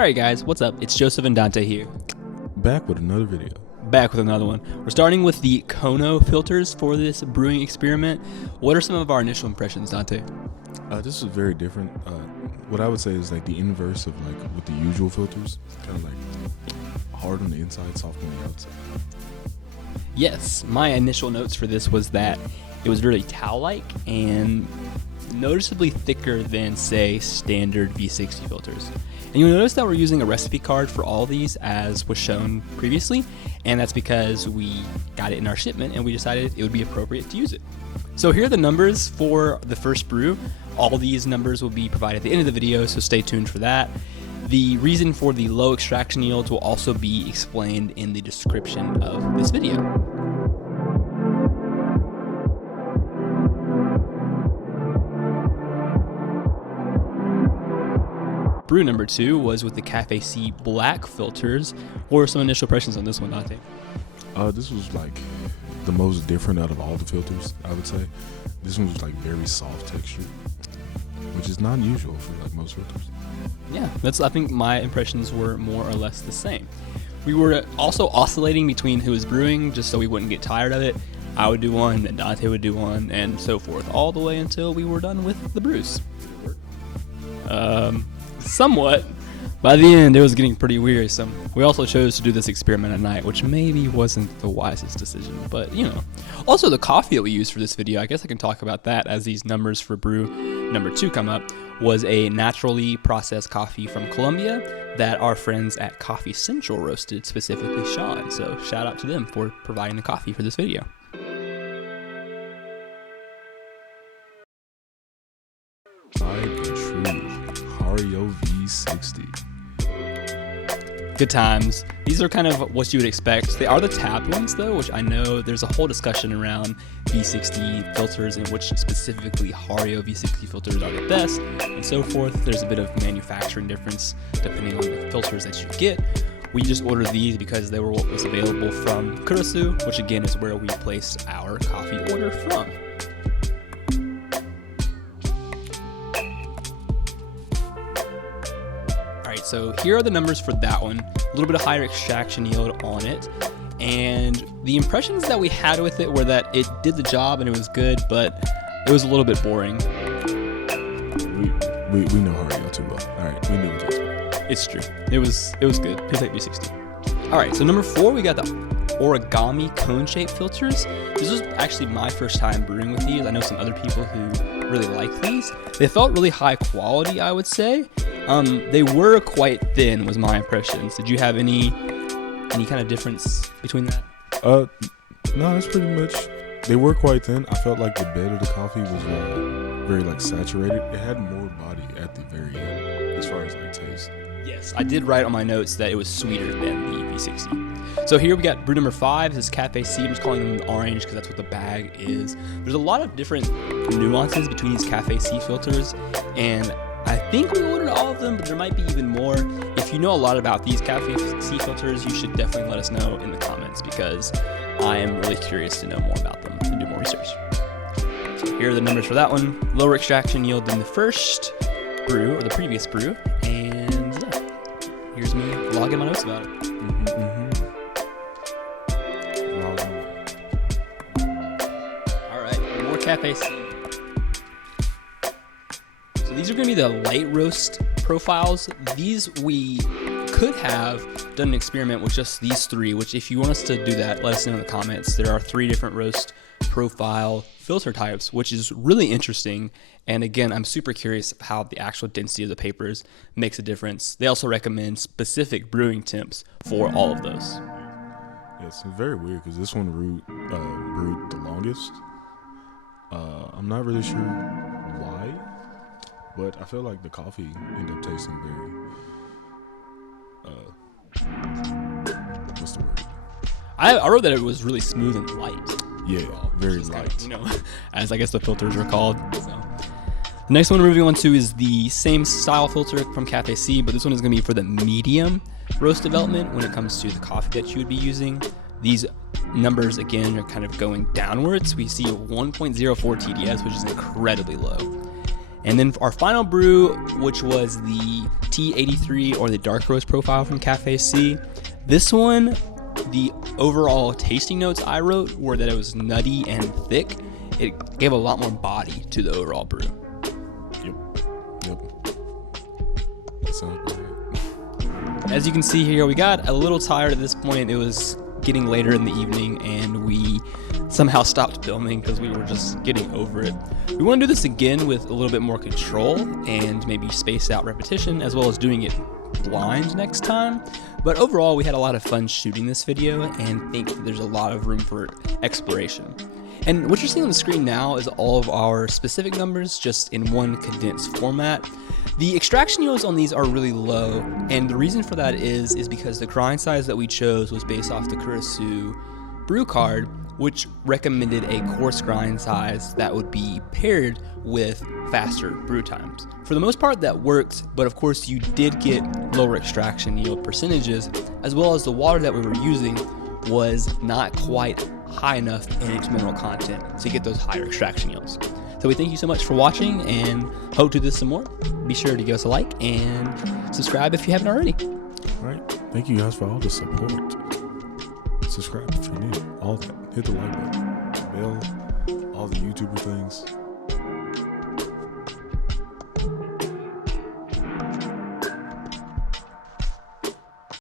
Alright guys, what's up? It's Joseph and Dante here. Back with another video. Back with another one. We're starting with the Kono filters for this brewing experiment. What are some of our initial impressions, Dante? This is very different. What I would say is like the inverse of like with the usual filters. Kind of like hard on the inside, soft on the outside. Yes, my initial notes for this was that it was very towel-like and noticeably thicker than, say, standard V60 filters. And you'll notice that we're using a recipe card for all these as was shown previously, and that's because we got it in our shipment and we decided it would be appropriate to use it. So here are the numbers for the first brew. All these numbers will be provided at the end of the video, so stay tuned for that. The reason for the low extraction yields will also be explained in the description of this video. Brew number 2 was with the Cafe C black filters. What were some initial impressions on this one, Dante? This was like the most different out of all the filters, I would say. This one was like very soft texture, which is not usual for like most filters. Yeah, I think my impressions were more or less the same. We were also oscillating between who was brewing just so we wouldn't get tired of it. I would do one, then Dante would do one, and so forth, all the way until we were done with the brews. Somewhat. By the end, it was getting pretty wearisome. We also chose to do this experiment at night, which maybe wasn't the wisest decision, but you know. Also, the coffee that we used for this video, I guess I can talk about that as these numbers for brew number 2 come up, was a naturally processed coffee from Colombia that our friends at Coffee Central roasted, specifically Sean. So shout out to them for providing the coffee for this video. V60. Good times. These are kind of what you would expect. They are the tap ones though, which I know there's a whole discussion around V60 filters and which specifically Hario V60 filters are the best and so forth. There's a bit of manufacturing difference depending on the filters that you get. We just ordered these because they were what was available from Kurosu, which again is where we placed our coffee order from. So here are the numbers for that one. A little bit of higher extraction yield on it. And the impressions that we had with it were that it did the job and it was good, but it was a little bit boring. We know Hario too well. All right, we knew what to expect. It's true. It was good. It's like V60. All right, so number 4, we got the origami cone-shaped filters. This was actually my first time brewing with these. I know some other people who really like these. They felt really high quality, I would say. They were quite thin, was my impressions. Did you have any kind of difference between that? No, that's pretty much. They were quite thin. I felt like the bed of the coffee was very like saturated. It had more body at the very end as far as like taste. Yes, I did write on my notes that it was sweeter than the V60. So here we got brew number 5. This is Cafe C. I'm just calling them orange because that's what the bag is. There's a lot of different nuances between these Cafe C filters, and I think we ordered all of them, but there might be even more. If you know a lot about these Cafe C filters, you should definitely let us know in the comments because I am really curious to know more about them and do more research. So here are the numbers for that one. Lower extraction yield than the first brew, or the previous brew, and yeah, here's me logging my notes about it. All right, more Cafe C. So these are going to be the light roast profiles. These we could have done an experiment with just these 3, which if you want us to do that, let us know in the comments. There are 3 different roast profile filter types, which is really interesting. And again, I'm super curious of how the actual density of the papers makes a difference. They also recommend specific brewing temps for all of those. Yeah, it's very weird because this one brewed the longest. I'm not really sure why. But I feel like the coffee ended up tasting very, what's the word? I wrote that it was really smooth and light. Yeah, very light. Kind of, as I guess the filters are called. So. The next one we're moving on to is the same style filter from Cafe C, but this one is going to be for the medium roast development when it comes to the coffee that you would be using. These numbers, again, are kind of going downwards. We see a 1.04 TDS, which is incredibly low. And then our final brew, which was the T83 or the dark roast profile from Cafe C. This one, the overall tasting notes I wrote were that it was nutty and thick. It gave a lot more body to the overall brew. Yep. That sounds great. As you can see here, we got a little tired at this point. It was getting later in the evening and we somehow stopped filming because we were just getting over it. We want to do this again with a little bit more control and maybe space out repetition, as well as doing it blind next time. But overall, we had a lot of fun shooting this video and think that there's a lot of room for exploration. And what you're seeing on the screen now is all of our specific numbers just in one condensed format. The extraction yields on these are really low, and the reason for that is because the grind size that we chose was based off the Kurisu brew card, which recommended a coarse grind size that would be paired with faster brew times. For the most part, that worked, but of course you did get lower extraction yield percentages, as well as the water that we were using was not quite high enough in its mineral content to get those higher extraction yields. So we thank you so much for watching and hope to do this some more. Be sure to give us a like and subscribe if you haven't already. All right. Thank you guys for all the support. Subscribe if you're new. All that. Hit the like button, bell, all the YouTuber things.